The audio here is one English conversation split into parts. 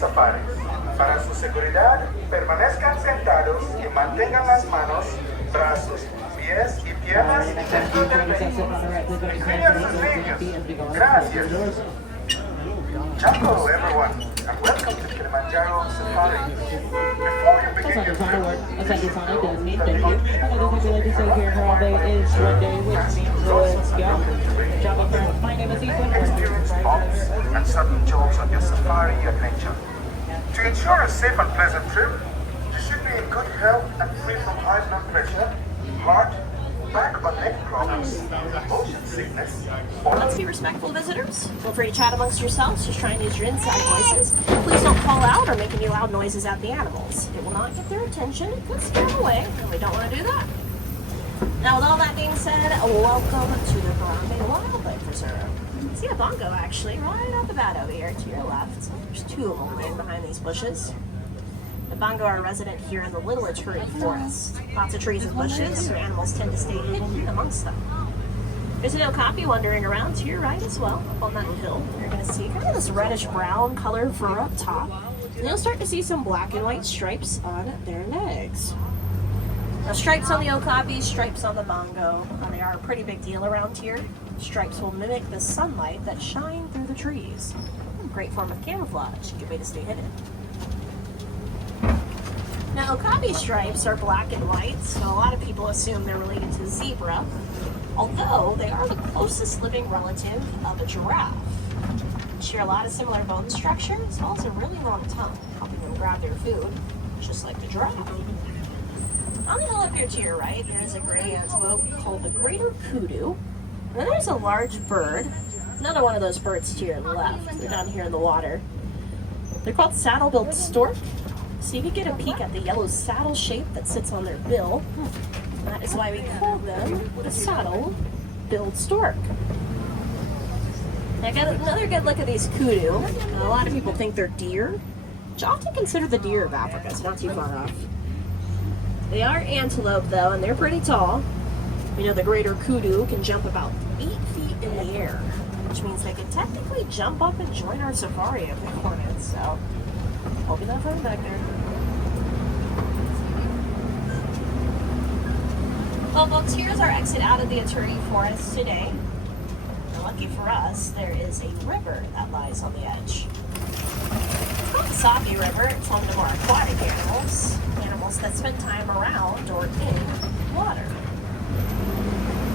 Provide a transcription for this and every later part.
Safaris. Para su seguridad, permanezcan sentados y mantengan las manos, brazos, pies y piernas dentro del vehículo. Cuiden sus niños. Gracias. Hello everyone, and welcome to Kilimanjaro Safaris. Before you begin your trip, That's how you sound like that. Thank you. Another thing we like to say here in Harambe is one day, which means travel from my name is Ethan. experience bumps and sudden jolts on your safari adventure. To ensure a safe and pleasant trip, you should be in good health and free from high blood pressure, heart, back or neck problems, motion sickness, or Let's be respectful visitors. Feel free to chat amongst yourselves. Just try and use your inside voices. Please don't call out or make any loud noises at the animals. It will not get their attention. It could scare them away, and we don't want to do that. Now, with all that being said, welcome to the Harambe Wildlife Preserve. See a bongo actually right off the bat over here to your left. There's two of them laying behind these bushes. The bongo are resident here in the Little Ituri Forest. Lots of trees and bushes, so animals tend to stay hidden amongst them. There's an okapi wandering around to your right as well, up on that hill. You're going to see kind of this reddish-brown colored fur up top. And you'll start to see some black and white stripes on their legs. Now, stripes on the okapi, stripes on the bongo, they are a pretty big deal around here. Stripes will mimic the sunlight that shine through the trees. Great form of camouflage, good way to stay hidden. Now, okapi stripes are black and white, so a lot of people assume they're related to zebra, although they are the closest living relative of a giraffe. They share a lot of similar bone structure, as well as a really long tongue, helping them grab their food, just like the giraffe. On the hill up here to your right, there is a gray antelope called the greater kudu. And then there's a large bird, another one of those birds to your left. They're down here in the water. They're called saddle-billed stork. So you can get a peek at the yellow saddle shape that sits on their bill. That is why we call them the saddle-billed stork. I got another good look at these kudu. A lot of people think they're deer, which are often considered the deer of Africa, so not too far off. They are antelope though, and they're pretty tall. You know, the greater kudu can jump about 8 feet in the air, which means they can technically jump up and join our safari if they wanted, so hope you have fun back there. Well, folks, here's our exit out of the Ituri Forest today. And lucky for us, there is a river that lies on the edge. It's called the Safi River. It's home to more aquatic animals, animals that spend time around or in water.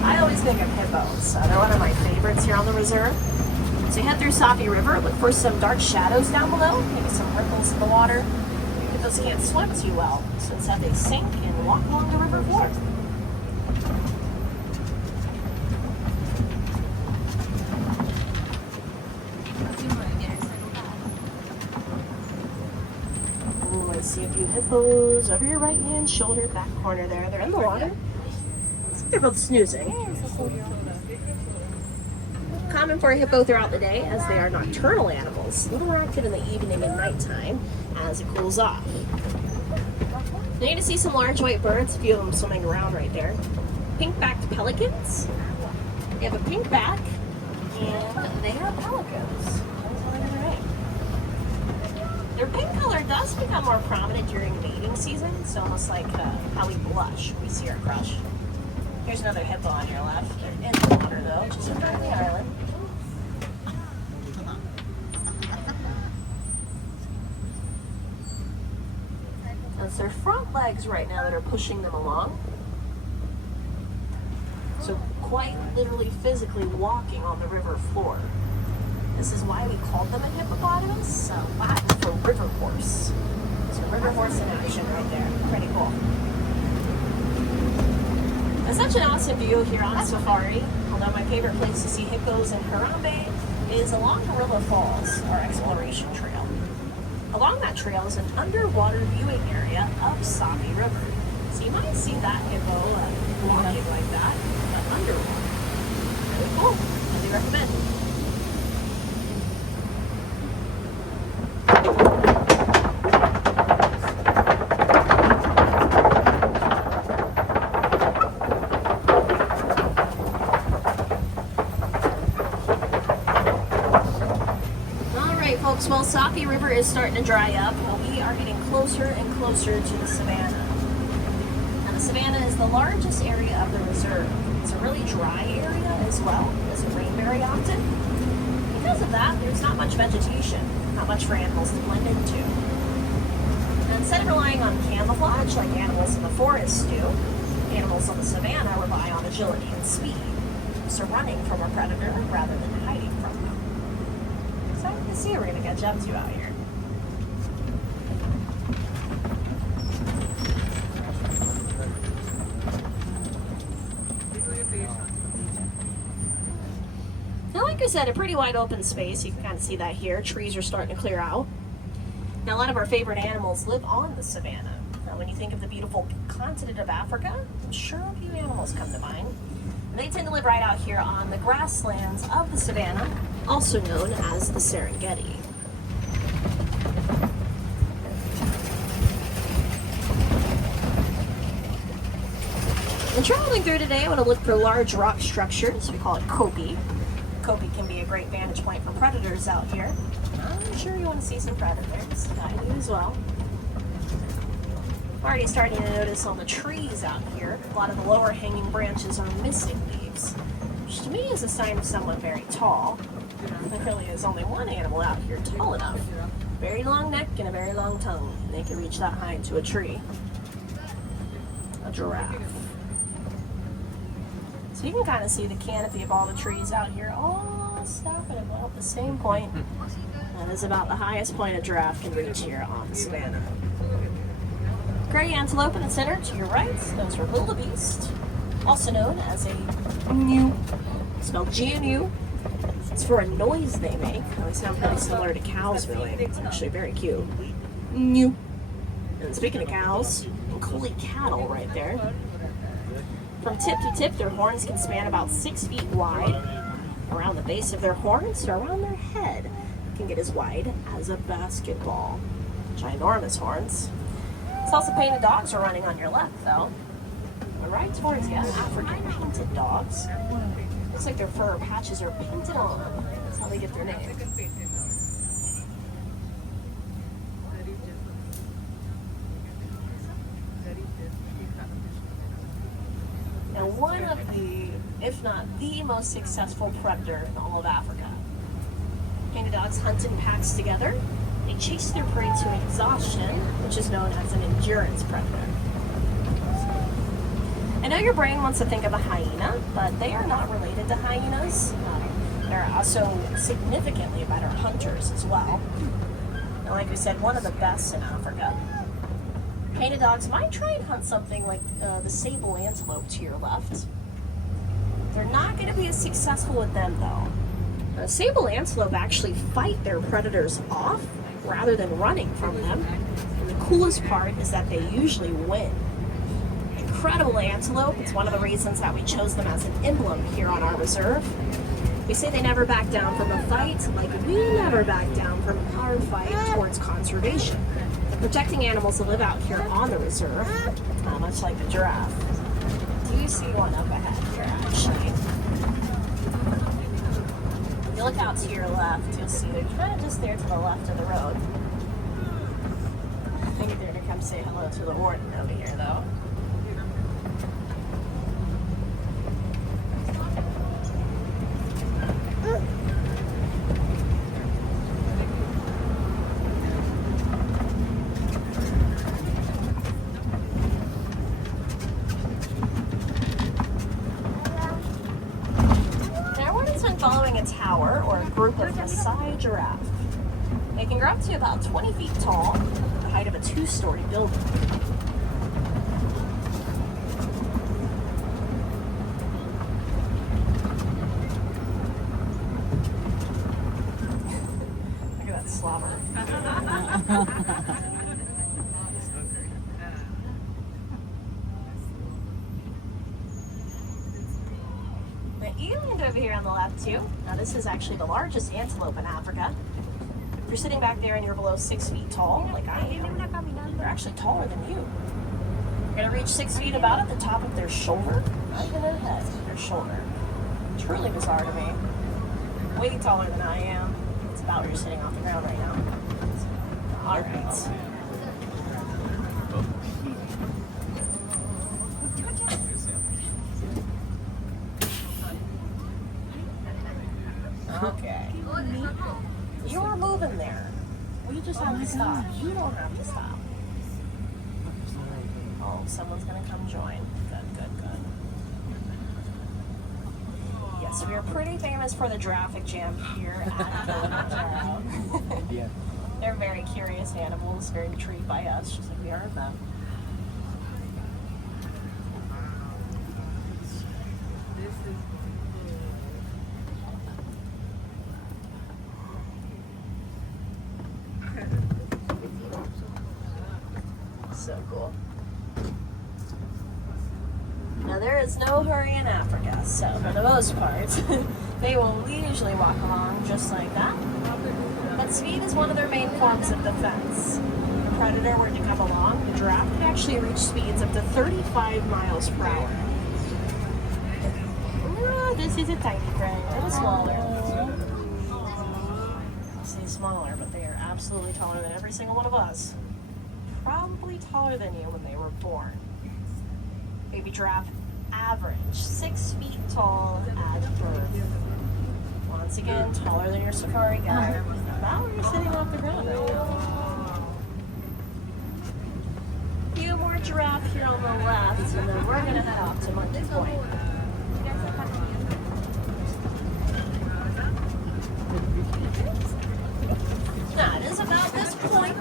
I always think of hippos, so they're one of my favorites here on the reserve. So you head through Safi River, look for some dark shadows down below, maybe some ripples in the water. Hippos can't swim too well, so instead they sink and walk along the river floor. Ooh, I see a few hippos over your right-hand shoulder, back corner there. They're in the water. Looks like they're both snoozing. Common for a hippo throughout the day, as they are nocturnal animals, a little more active in the evening and nighttime as it cools off. You need to see some large white birds, a few of them swimming around right there. Pink-backed pelicans. They have a pink back, and they are pelicans. Their pink color does become more prominent during mating season, so almost like how we blush when we see our crush. Here's another hippo on your left. They're in the water though, just under the island. And it's their front legs right now that are pushing them along. So quite literally physically walking on the river floor. This is why we called them a hippopotamus. Latin for river horse. So river horse in action right there. Pretty cool. It's such an awesome view here on safari. Although my favorite place to see hippos in Harambe is along Gorilla Falls, our exploration trail. Along that trail is an underwater viewing area of Safi River. So you might see that hippo walking like that, but underwater. Really cool. Highly recommend. Well, Safi River River is starting to dry up, and we are getting closer and closer to the savannah. Now, the savannah is the largest area of the reserve. It's a really dry area as well. It doesn't rain very often. Because of that, there's not much vegetation, not much for animals to blend into. And instead of relying on camouflage like animals in the forest do, animals on the savannah rely on agility and speed. So running from a predator rather than hiding from them. So you can see we're going to catch up to out here. Now, like I said, a pretty wide open space. You can kind of see that here. Trees are starting to clear out. Now, a lot of our favorite animals live on the savannah. Now, when you think of the beautiful continent of Africa, I'm sure a few animals come to mind. And they tend to live right out here on the grasslands of the savannah, also known as the Serengeti. And traveling through today, I want to look for large rock structures. We call it kopi. Kopi can be a great vantage point for predators out here. I'm sure you want to see some predators. I do as well. I'm already starting to notice on the trees out here, a lot of the lower hanging branches are missing leaves, which to me is a sign of someone very tall. There really is only one animal out here tall enough. Very long neck and a very long tongue. They can reach that high into a tree. A giraffe. So you can kind of see the canopy of all the trees out here, all stopping about the same point. That is about the highest point a giraffe can reach here on the savannah. Gray antelope in the center to your right. Those are wildebeest, also known as a gnu, spelled G-N-U. It's for a noise they make. They sound pretty similar to cows, really. It's actually very cute. Gnu. And speaking of cows, and collie cattle right there. From tip to tip, their horns can span about 6 feet wide. Around the base of their horns, or around their head, can get as wide as a basketball. Ginormous horns. It's also painted dogs are running on your left, though. And right towards you, African painted dogs. Looks like their fur patches are painted on. That's how they get their name. And one of the, if not the most successful predator in all of Africa. Painted dogs hunt in packs together. They chase their prey to exhaustion, which is known as an endurance predator. I know your brain wants to think of a hyena, but they are not related to hyenas. They're also significantly better hunters as well. And like we said, one of the best in Africa. Painted dogs might try and hunt something like the sable antelope to your left. They're not going to be as successful with them, though. Sable antelope actually fight their predators off rather than running from them. And the coolest part is that they usually win. Incredible antelope. It's one of the reasons that we chose them as an emblem here on our reserve. We say they never back down from a fight, like we never back down from our fight towards conservation. Protecting animals that live out here on the reserve, much like the giraffe. Do you see one up ahead here, actually? If you look out to your left, you'll see they're kind of just there to the left of the road. I think they're going to come say hello to the warden over here, though. Following a tower or a group of Maasai giraffe. They can grow up to about 20 feet tall, the height of a 2-story building. Look at that slobber. Eland over here on the left too. Now this is actually the largest antelope in Africa. If you're sitting back there and you're below 6 feet tall, like I am, they're actually taller than you. You're gonna reach 6 feet about at the top of their shoulder, not even their head, their shoulder. Truly bizarre to me. Way taller than I am. It's about where you're sitting off the ground right now. All right. Okay. You are moving there. We just have to stop. You don't have to stop. Oh, someone's gonna come join. Good. Yes, we are pretty famous for the traffic jam here at Kilimanjaro. Yeah. They're very curious animals, very intrigued by us, just like we are of them. So cool. Now there is no hurry in Africa, so for the most part, they will usually walk along just like that. But speed is one of their main forms of defense. If a predator were to come along, the giraffe could actually reach speeds up to 35 miles per hour. Oh, this is a tiny friend, a little smaller. I say smaller, but they are absolutely taller than every single one of us. Probably taller than you when they were born. Baby giraffe average 6 feet tall at birth. Once again, taller than your safari guide. About where you're sitting off the ground right now. Few more giraffe here on the left, and then we're gonna head off to Monkey Point. That is about this point.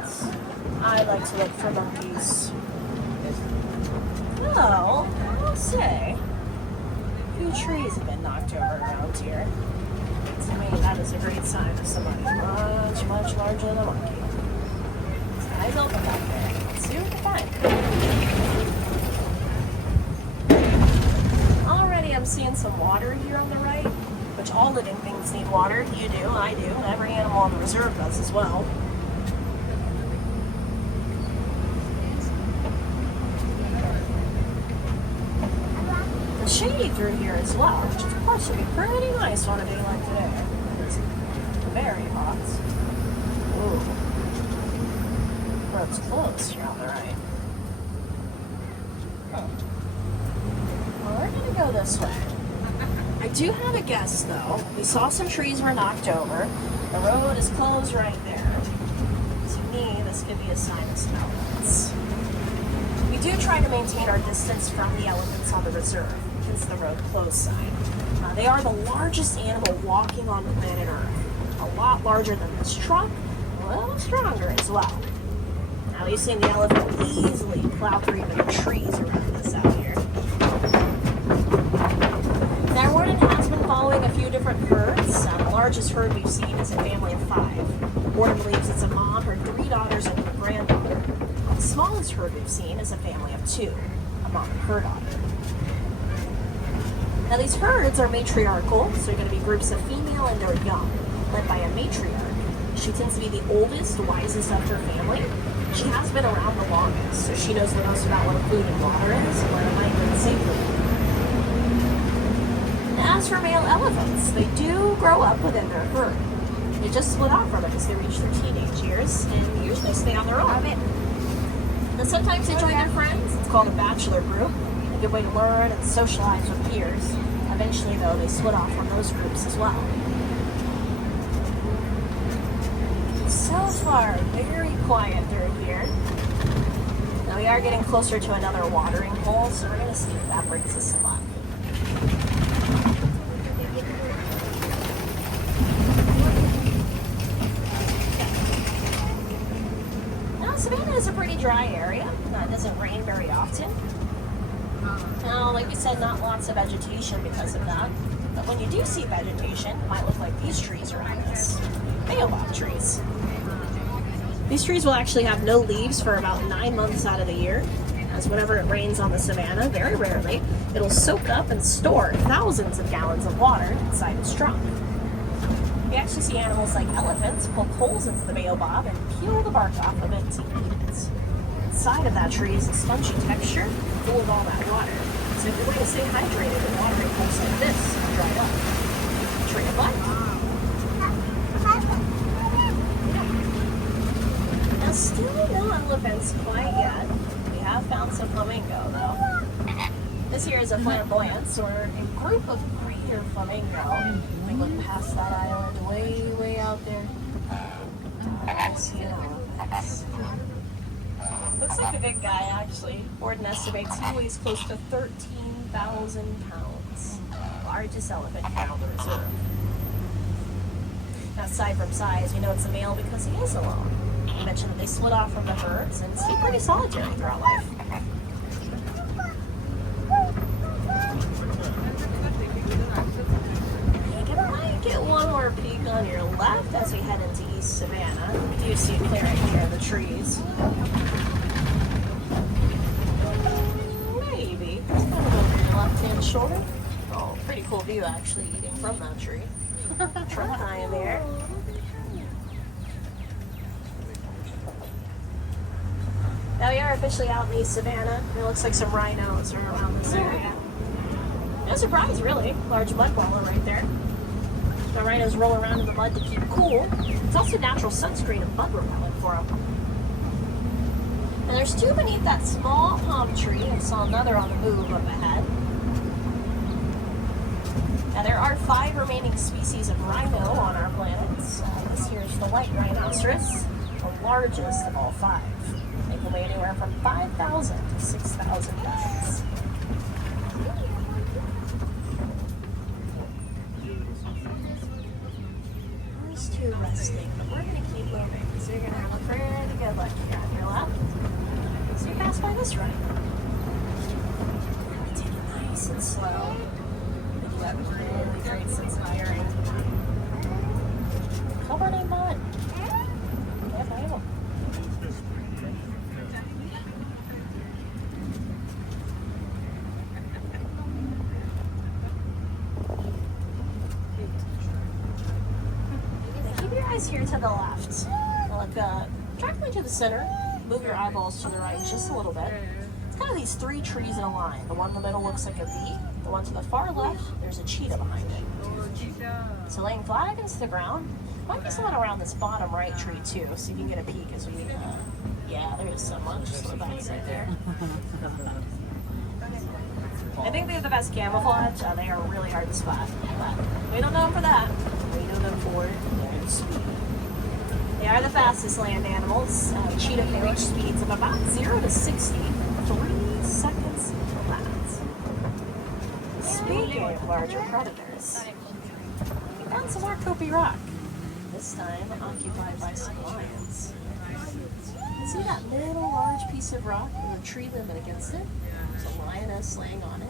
I like to look for monkeys. Well, I'll say, a few trees have been knocked over around here. To me, that is a great sign of somebody much larger than a monkey. His eyes open back there. Let's see what we can find. Already I'm seeing some water here on the right, which all living things need water. You do, I do, every animal on the reserve does as well. Shady through here as well, which of course would be pretty nice on a day like today. It's very hot. Ooh. Road's closed here on the right. Huh. Well, we're gonna go this way. I do have a guess though. We saw some trees were knocked over. The road is closed right there. To me, this could be a sign of some elephants. We do try to maintain our distance from the elephants on the reserve. It's the road closed sign. They are the largest animal walking on planet Earth. A lot larger than this truck, a little stronger as well. Now you've seen the elephant easily plow through even the trees around us out here. Now Warden has been following a few different herds. The largest herd we've seen is a family of 5. Warden believes it's a mom, her 3 daughters, and her granddaughter. The smallest herd we've seen is a family of 2, a mom and her daughter. Now these herds are matriarchal, so you're going to be groups of female and their young, led by a matriarch. She tends to be the oldest, wisest of her family. She has been around the longest, so she knows the most about what food and water is and where to find them safely. Now, as for male elephants, they do grow up within their herd. They just split off from it as they reach their teenage years and usually stay on their own. Now sometimes they join their friends. It's called a bachelor group. A good way to learn and socialize with peers. Eventually, though, they split off from those groups as well. So far, very quiet through here. Now we are getting closer to another watering hole, so we're going to see if that brings us some luck. Now, Savannah is a pretty dry area. It doesn't rain very often. Now, like we said, not lots of vegetation because of that. But when you do see vegetation, it might look like these trees around us. Baobab trees. These trees will actually have no leaves for about 9 months out of the year, as whenever it rains on the savannah, very rarely, it'll soak up and store thousands of gallons of water inside its trunk. You actually see animals like elephants poke holes into the baobab and peel the bark off of it to eat it. Inside of that tree is a spongy texture full of all that water. So if you're going to stay hydrated in watering holes like this, dry up. Tree of life. Still no elephants quite yet. We have found some flamingo though. This here is a flamboyance, or a group of greater flamingo. We look past that island way out there. I see an elephant. Looks like a big guy actually. Borden estimates he weighs close to 13,000 pounds. Largest elephant here on the reserve. Now, aside from size, you know it's a male because he is alone. You mentioned that they split off from the herds and stay pretty solitary throughout life. You might get one more peek on your left as we head into East Savannah. We do see a clearing here in the trees. Maybe. It's kind of over your left-hand shoulder. Oh, pretty cool view actually, eating from that tree. Trunk high in the air. Now we are officially out in East Savannah. It looks like some rhinos are around this area. No surprise, really. Large mud wallow right there. The rhinos roll around in the mud to keep cool. It's also natural sunscreen and bug repellent for them. And there's two beneath that small palm tree. I saw another on the move up ahead. Now there are 5 remaining species of rhino on our planet. This here is the white rhinoceros, the largest of all 5. They can weigh anywhere from 5,000 to 6,000 pounds. These two resting, but we're going to keep moving. So you're going to have a pretty good look here on your left. So you pass by this right. Take it nice and slow. That really great sense of hiring. Covered in mud. Can't blame them. Now keep your eyes here to the left. Look directly to the center. Move your eyeballs to the right just a little bit. It's kind of these 3 trees in a line. The one in the middle looks like a V. The one to the far left, there's a cheetah behind it. So laying flat against the ground, might be someone around this bottom right tree too, so you can get a peek as we, yeah, there is someone just on the backside there. I think they have the best camouflage. They are really hard to spot, but we don't know them for that. We know them for their speed. They are the fastest land animals. Cheetah can reach speeds of about 0 to 60 in 3 seconds flat. Speaking of larger predators, we found some more Kopi Rock, this time occupied by some lions. See that little large piece of rock with a tree limb against it? There's a lioness laying on it.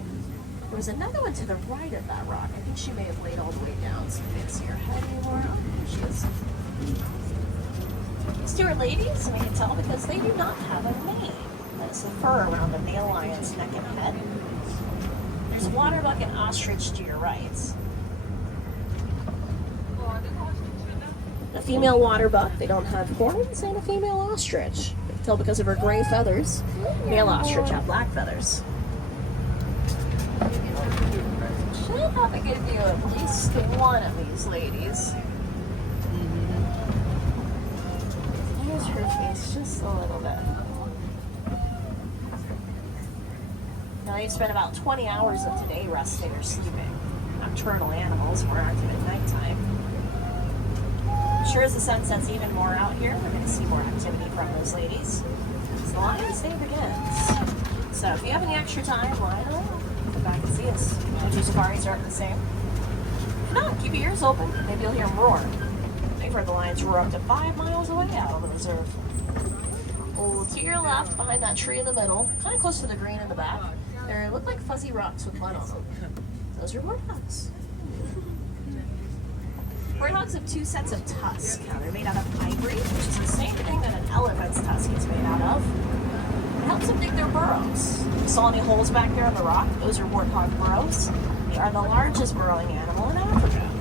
There was another one to the right of that rock. I think she may have laid all the way down, so you can't see her head anymore. Oh, there she is. These 2 are ladies, and I can tell because they do not have a mane. That's the fur around the male lion's neck and head. There's a waterbuck and ostrich to your right. A female waterbuck, they don't have horns, and a female ostrich. You can tell because of her gray feathers. Male ostrich have black feathers. Should have a good view of at least one of these ladies. Here's her face just a little bit. Now they spend about 20 hours of today resting or sleeping. Nocturnal animals, more active at nighttime. Sure as the sun sets even more out here, we're going to see more activity from those ladies. So the Lions Day begins. So if you have any extra time, why not come back and see us? The 2 safaris aren't the same. If not, keep your ears open. Maybe you'll hear them roar. They've heard the lions roar up to 5 miles away out of the reserve. Oh, to your left, behind that tree in the middle, kind of close to the green in the back, there look like fuzzy rocks with mud on them. Those are warthogs. Warthogs have 2 sets of tusks. Now, they're made out of ivory, which is the same thing that an elephant's tusk is made out of. It helps them dig their burrows. If you saw any holes back there on the rock, those are warthog burrows. They are the largest burrowing animal in Africa.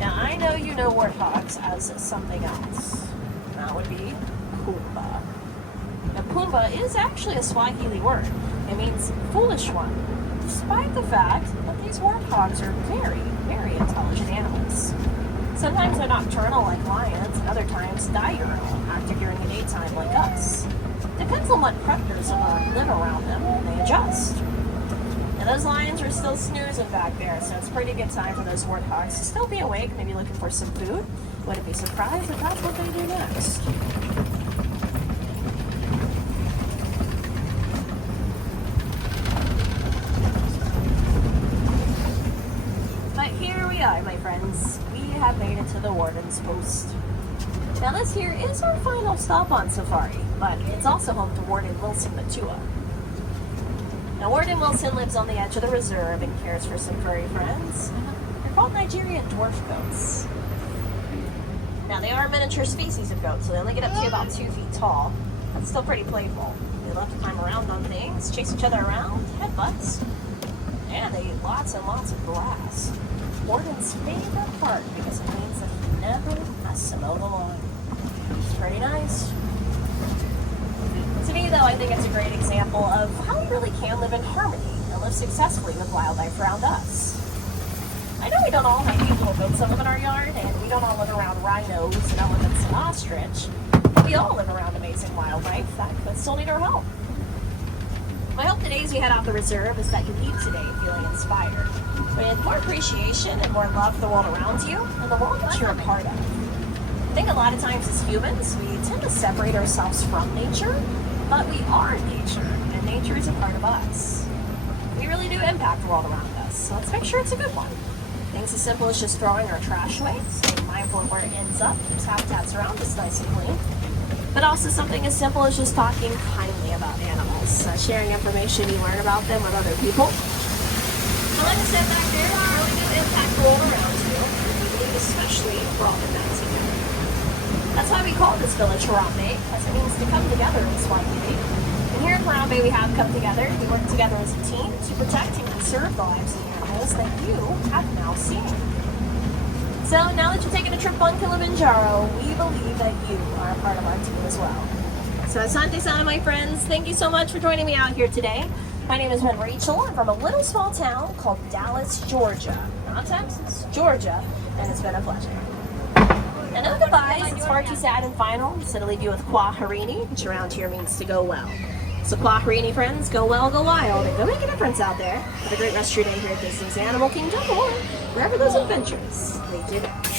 Now, I know you know warthogs as something else. That would be Pumbaa. Now, Pumbaa is actually a Swahili word. It means foolish one, despite the fact that these warthogs are very, very intelligent animals. Sometimes they're nocturnal like lions, and other times diurnal, active during the daytime like us. Depends on what predators live around them, and they adjust. And those lions are still snoozing back there, so it's a pretty good time for those warthogs to still be awake, maybe looking for some food. Wouldn't be surprised if that's what they do next. But here we are, my friends. We have made it to the warden's post. Now this here is our final stop on safari, but it's also home to Warden Wilson Matua. Now Warden Wilson lives on the edge of the reserve and cares for some furry friends. They're called Nigerian dwarf goats. Now they are a miniature species of goats, so they only get up to about 2 feet tall, but still pretty playful. They love to climb around on things, chase each other around, headbutts, and they eat lots and lots of grass. Warden's favorite part because it means that he never has to mow the lawn. It's pretty nice. To me, though, I think it's a great example of how we really can live in harmony and live successfully with wildlife around us. I know we don't all have beautiful goats that live in our yard, and we don't all live around rhinos and elephants and ostrich, but we all live around amazing wildlife that still need our help. My hope today as we head off the reserve is that you leave today feeling inspired, with more appreciation and more love for the world around you and the world that you're a part of. I think a lot of times as humans, we tend to separate ourselves from nature, but we are nature, and nature is a part of us. We really do impact the world around us, so let's make sure it's a good one. Things as simple as just throwing our trash away, staying mindful of where it ends up, keeps habitats around us nice and clean. But also something as simple as just talking kindly about animals, sharing information you learn about them with other people. And like I said back there, you really do impact the world around you, and especially for all the things together. That's why we call this village Harambe, because it means to come together in Swahili. And here in Harambe we have come together, we work together as a team to protect and conserve the lives of the animals that you have now seen. So now that you're taking a trip on Kilimanjaro, we believe that you are a part of our team as well. So asante-san, my friends, thank you so much for joining me out here today. My name is Rachel. I'm from a little small town called Dallas, Georgia. Not Texas, Georgia, and it's been a pleasure. And no goodbyes, it's far too sad and final, so to leave you with Kwa Harini, which around here means to go well. So Kwa Harini friends, go well, go wild, and go make a difference out there. Have a great rest of your day here at Disney's Animal Kingdom, or wherever those adventures lead you next.